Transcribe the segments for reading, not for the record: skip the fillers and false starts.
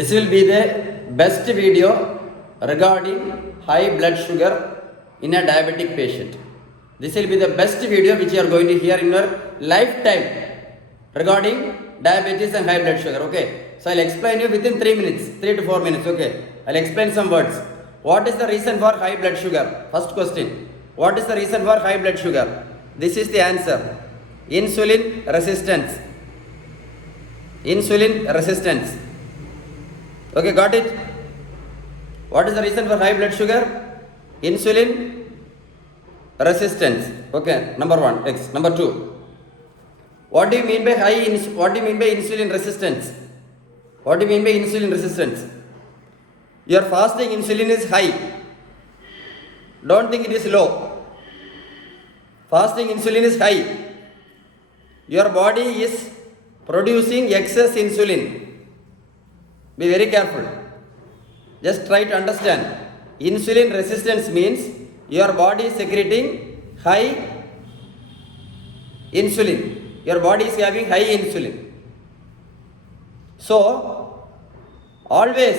This will be the best video regarding high blood sugar in a diabetic patient. This will be the best video which you are going to hear in your lifetime regarding diabetes and high blood sugar. Okay. So I'll explain you within 3 minutes, 3 to 4 minutes. Okay. I'll explain some words. What is the reason for high blood sugar? First question. What is the reason for high blood sugar? This is the answer. Insulin resistance. Insulin resistance. Okay, got it? What is the reason for high blood sugar? Insulin resistance. Okay, number one. Next, number two. What do you mean by insulin resistance? What do you mean by insulin resistance? Your fasting insulin is high. Don't think it is low. Fasting insulin is high. Your body is producing excess insulin. Be very careful. Just try to understand. Insulin resistance means your body is secreting high insulin. Your body is having high insulin. So, always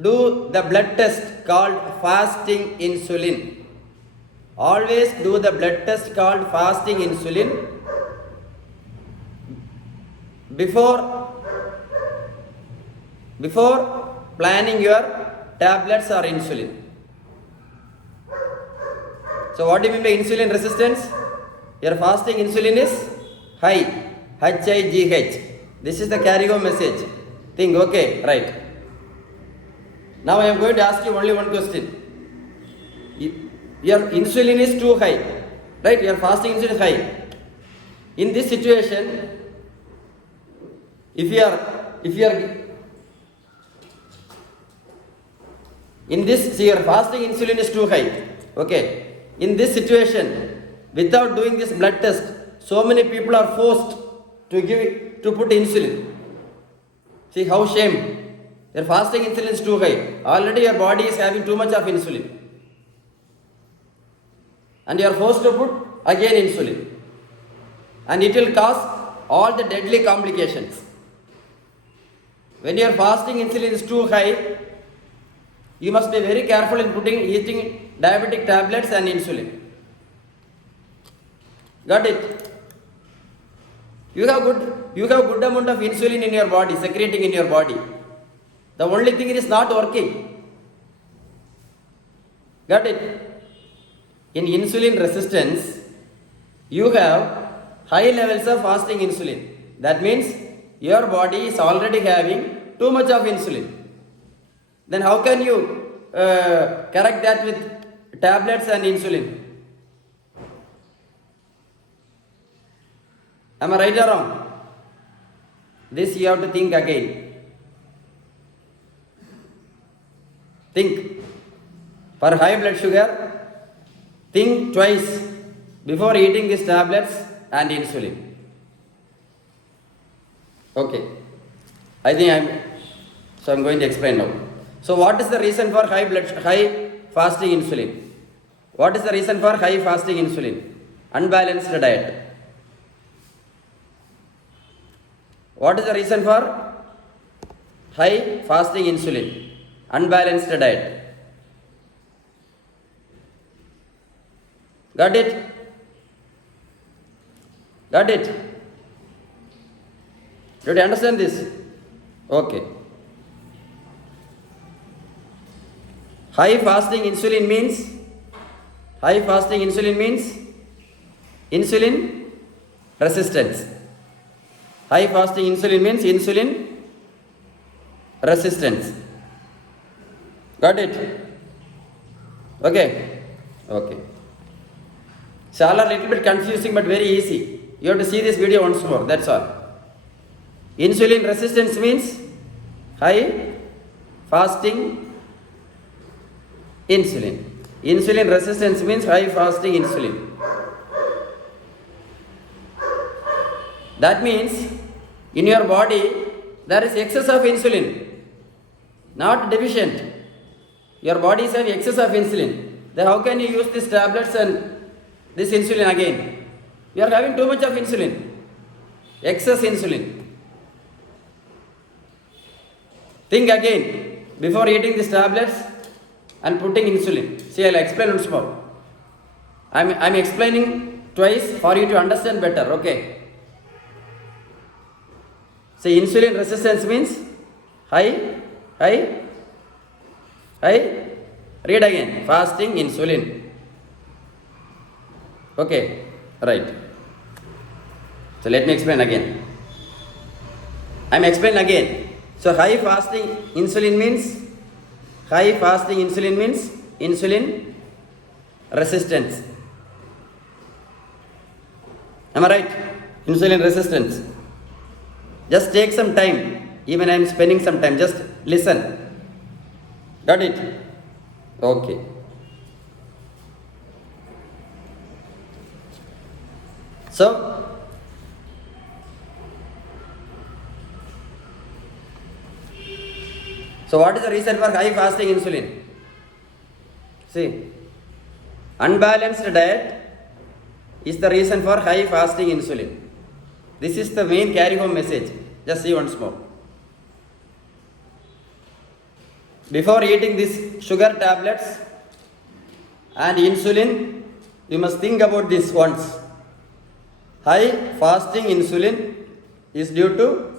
do the blood test called fasting insulin. Always do the blood test called fasting insulin before planning your tablets or insulin. So what do you mean by insulin resistance? Your fasting insulin is high, HIGH. This is the carry-home message. Think, okay, right. Now I am going to ask you only one question. Your insulin is too high, right? Your fasting insulin is high. In this situation, if you are in this, see, your fasting insulin is too high. Okay. In this situation, without doing this blood test, so many people are forced to put insulin. See how shame. Your fasting insulin is too high. Already your body is having too much of insulin. And you are forced to put again insulin. And it will cause all the deadly complications. When your fasting insulin is too high, you must be very careful in eating diabetic tablets and insulin. Got it? You have good amount of insulin in your body, secreting in your body. The only thing is not working. Got it? In insulin resistance, you have high levels of fasting insulin. That means your body is already having too much of insulin. Then how can you correct that with tablets and insulin? Am I right or wrong? This you have to think again. Think. For high blood sugar, think twice before eating these tablets and insulin. Okay. I'm going to explain now. So what is the reason for high fasting insulin? What is the reason for high fasting insulin? Unbalanced diet. What is the reason for high fasting insulin? Unbalanced diet. Got it? Got it? Did you understand this? Okay. High fasting insulin means insulin resistance. High fasting insulin means insulin resistance. Got it? Okay. Okay. Shala little bit confusing but very easy. You have to see this video once more. That's all. Insulin resistance means high fasting insulin. Insulin resistance means high fasting insulin. That means in your body there is excess of insulin, not deficient. Your body is having excess of insulin. Then how can you use these tablets and this insulin again? You are having too much of insulin, excess insulin. Think again before eating these tablets and putting insulin. See, I'll explain once more. I'm explaining twice for you to understand better. Okay. See, insulin resistance means high. Read again. Fasting insulin. Okay. Right. So let me explain again. I'm explaining again. So high fasting insulin means insulin resistance. Am I right? Insulin resistance. Just take some time. Even I am spending some time. Just listen. Got it? Okay. So what is the reason for high fasting insulin? See, unbalanced diet is the reason for high fasting insulin. This is the main carry home message. Just see once more. Before eating these sugar tablets and insulin, you must think about this once. High fasting insulin is due to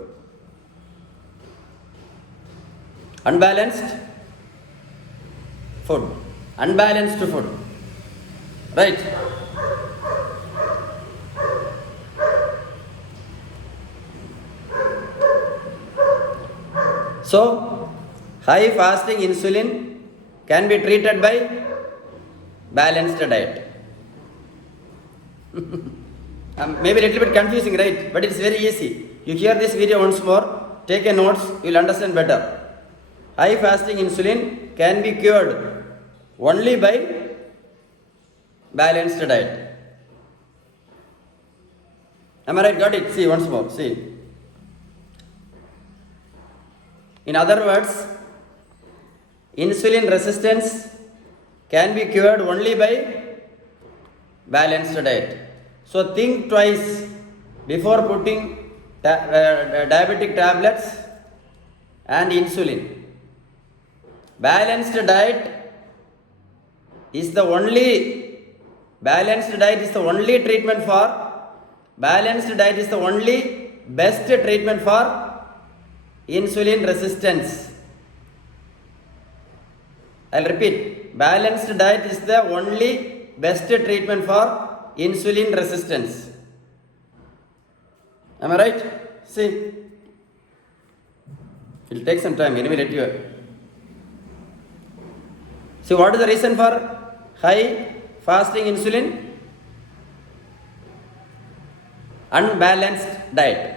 unbalanced food. Right? So, high fasting insulin can be treated by balanced diet. Maybe a little bit confusing, right? But it's very easy. You hear this video once more, take a notes, you will understand better. High fasting insulin can be cured only by balanced diet. Am I right? Got it? See once more. See. In other words, insulin resistance can be cured only by balanced diet. So think twice before putting diabetic tablets and insulin. Balanced diet is the only treatment for best treatment for insulin resistance. I'll repeat. Balanced diet is the only best treatment for insulin resistance. Am I right? See. It will take some time. Anyway, let you. See, what is the reason for high fasting insulin? Unbalanced diet.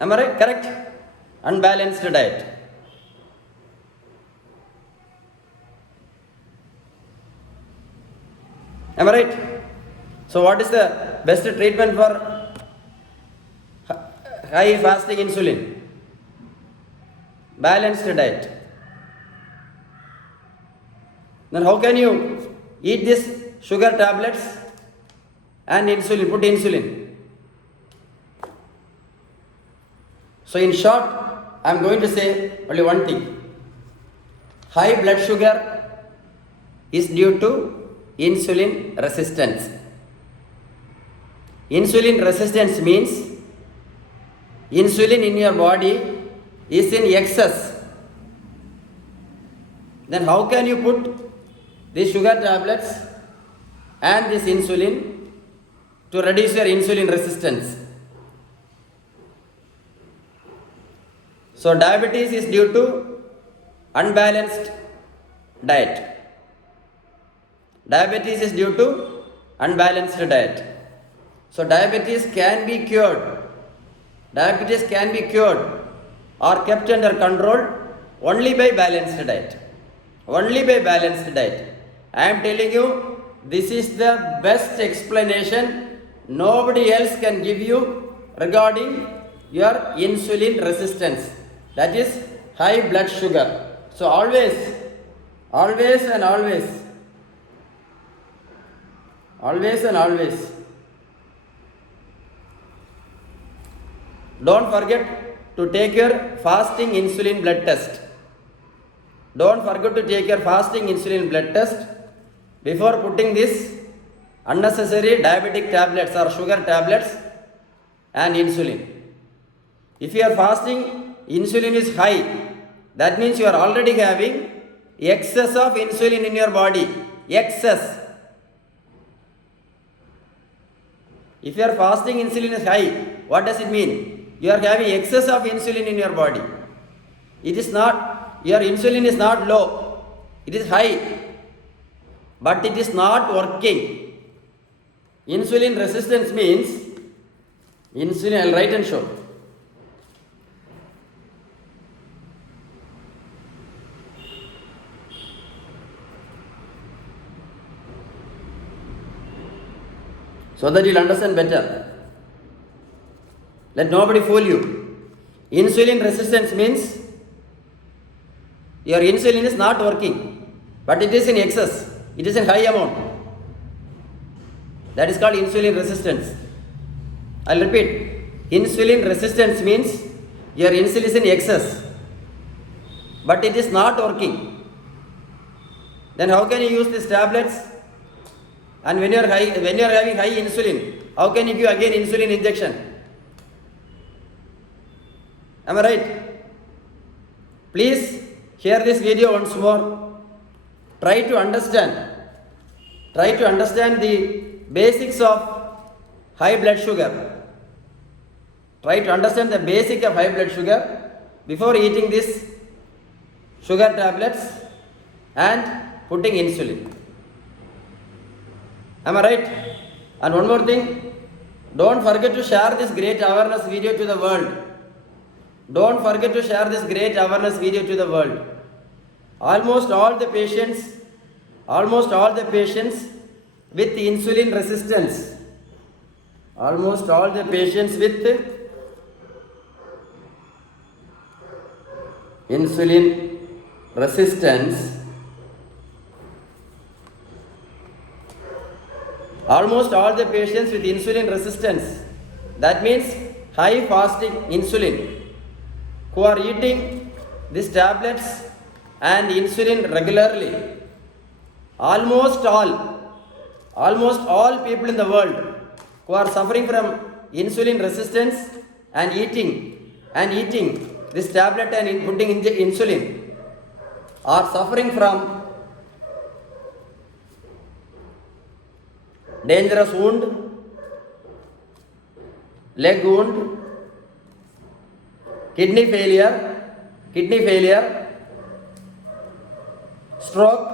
Am I right? Correct? Unbalanced diet. Am I right? So what is the best treatment for high fasting insulin? Balanced diet. Then how can you eat these sugar tablets and insulin, put insulin? So in short, I am going to say only one thing. High blood sugar is due to insulin resistance. Insulin resistance means insulin in your body is in excess. Then how can you put these sugar tablets and this insulin to reduce your insulin resistance? So diabetes is due to unbalanced diet. Diabetes is due to unbalanced diet. So diabetes can be cured. Diabetes can be cured or kept under control only by balanced diet. Only by balanced diet. I am telling you, this is the best explanation nobody else can give you regarding your insulin resistance. That is high blood sugar. So always don't forget to take your fasting insulin blood test. Don't forget to take your fasting insulin blood test before putting this unnecessary diabetic tablets or sugar tablets and insulin. If your fasting insulin is high, that means you are already having excess of insulin in your body. Excess. If your fasting insulin is high, what does it mean? You are having excess of insulin in your body. It is not, your insulin is not low, it is high, but it is not working. Insulin resistance means, insulin, I'll write and show. So that you'll understand better. Let nobody fool you. Insulin resistance means your insulin is not working, but it is in excess, it is in high amount. That is called insulin resistance. I'll repeat. Insulin resistance means your insulin is in excess, but it is not working. Then how can you use these tablets? And when you are having high insulin, how can you give again insulin injection? Am I right? Please hear this video once more. Try to understand the basics of high blood sugar. Try to understand the basic of high blood sugar before eating this sugar tablets and putting insulin. Am I right? And one more thing, don't forget to share this great awareness video to the world. Don't forget to share this great awareness video to the world. Almost all the patients with insulin resistance, almost all the patients with insulin resistance, almost all the patients with insulin resistance, that means high fasting insulin, who are eating these tablets and insulin regularly, almost all people in the world who are suffering from insulin resistance and eating this tablet and putting insulin are suffering from dangerous wound, leg wound, kidney failure, stroke,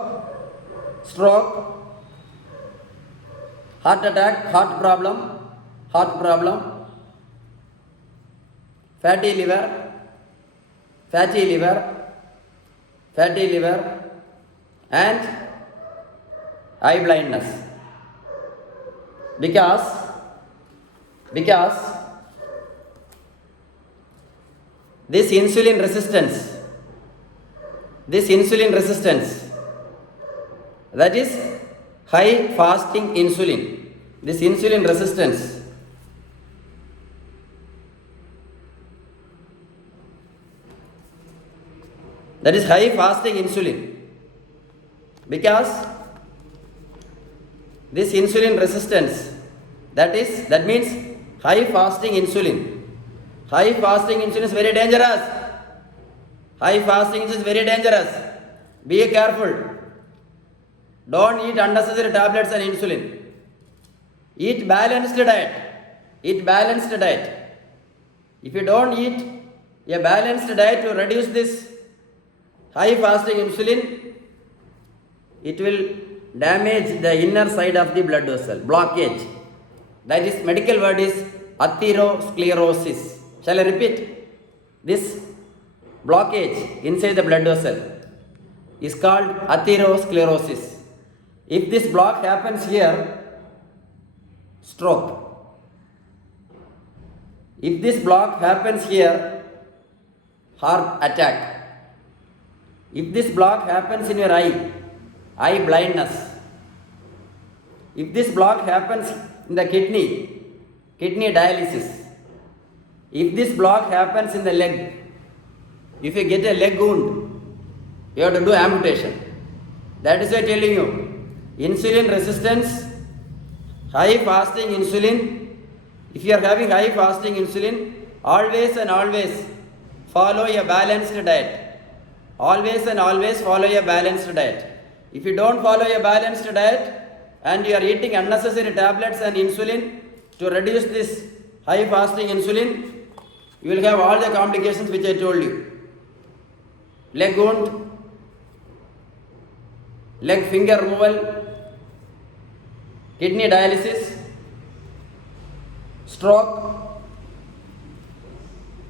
heart attack, heart problem, fatty liver, and eye blindness. Because this insulin resistance, that is high fasting insulin, this insulin resistance, that is high fasting insulin, because this insulin resistance, that means high fasting insulin. High fasting insulin is very dangerous. Be careful. Don't eat unnecessary tablets and insulin. Eat balanced diet. If you don't eat a balanced diet to reduce this high fasting insulin, it will damage the inner side of the blood vessel, blockage. That is, medical word is atherosclerosis. Shall I repeat? This blockage inside the blood vessel is called atherosclerosis. If this block happens here, stroke. If this block happens here, heart attack. If this block happens in your eye blindness. If this block happens in the kidney dialysis. If this block happens in the leg, if you get a leg wound, you have to do amputation. That is why I telling you, insulin resistance, high fasting insulin, if you are having high fasting insulin, always and always follow a balanced diet. Always and always follow a balanced diet. If you don't follow a balanced diet and you are eating unnecessary tablets and insulin to reduce this high fasting insulin, you will have all the complications which I told you. Leg wound, leg finger removal, kidney dialysis, stroke,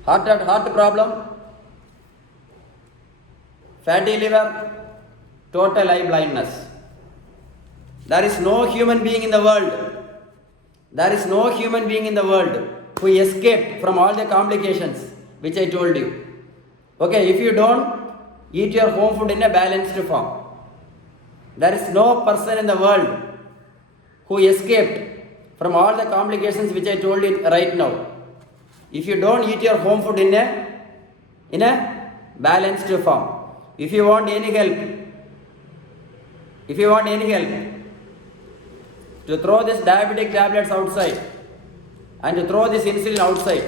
heart problem, fatty liver, total eye blindness. There is no human being in the world. There is no human being in the world who escaped from all the complications which I told you. Okay, if you don't eat your home food in a balanced form, there is no person in the world who escaped from all the complications which I told you right now. If you don't eat your home food in a balanced form, if you want any help, to throw this diabetic tablets outside and to throw this insulin outside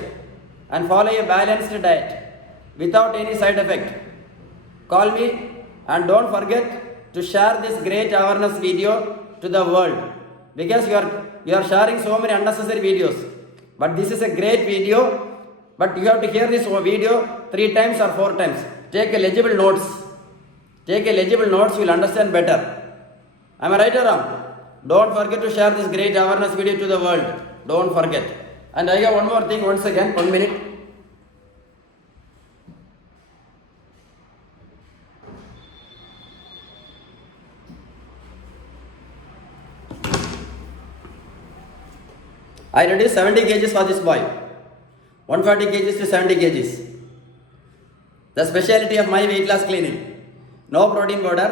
and follow a balanced diet without any side effect, call me, and don't forget to share this great awareness video to the world, because you are sharing so many unnecessary videos. But this is a great video, but you have to hear this video 3 times or 4 times. Take a legible notes. You will understand better. Am I right or wrong? Don't forget to share this great awareness video to the world. Don't forget. And I have one more thing once again, 1 minute. I reduced 70 kgs for this boy. 140 kgs to 70 kgs. The speciality of my weight loss clinic. No protein powder,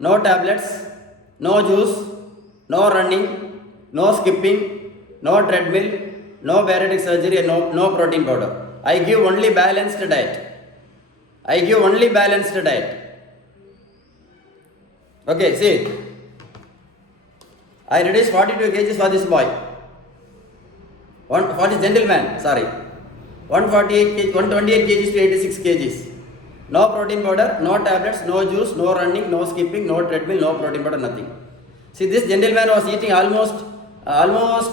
no tablets, no juice, no running, no skipping, no treadmill, no bariatric surgery, and no protein powder. I give only balanced diet. Okay, see. I reduced 42 kgs for this boy. For this gentleman, 128 kgs to 86 kgs. No protein powder, no tablets, no juice, no running, no skipping, no treadmill, no protein powder, nothing. See, this gentleman was eating almost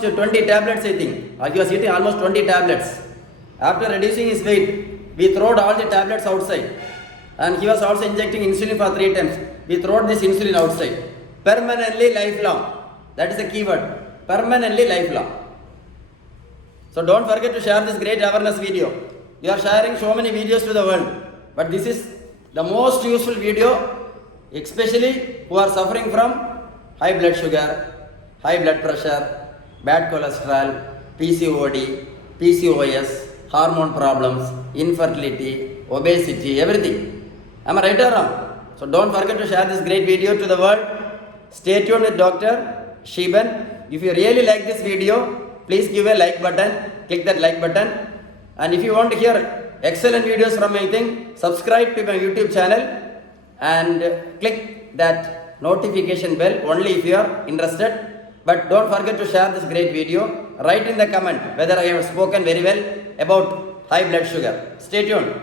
20 tablets, I think. He was eating almost 20 tablets. After reducing his weight, we threw all the tablets outside. And he was also injecting insulin for 3 times. We threw this insulin outside. Permanently lifelong. That is the keyword. Permanently lifelong. So don't forget to share this great awareness video. You are sharing so many videos to the world. But this is the most useful video, especially who are suffering from high blood sugar, high blood pressure, bad cholesterol, PCOD, PCOS, hormone problems, infertility, obesity, everything. Am I right or wrong? So don't forget to share this great video to the world. Stay tuned with Dr. Shiban. If you really like this video, please give a like button. Click that like button. And if you want to hear excellent videos from my thing, subscribe to my YouTube channel and click that notification bell only if you are interested. But don't forget to share this great video. Write in the comment whether I have spoken very well about high blood sugar. Stay tuned.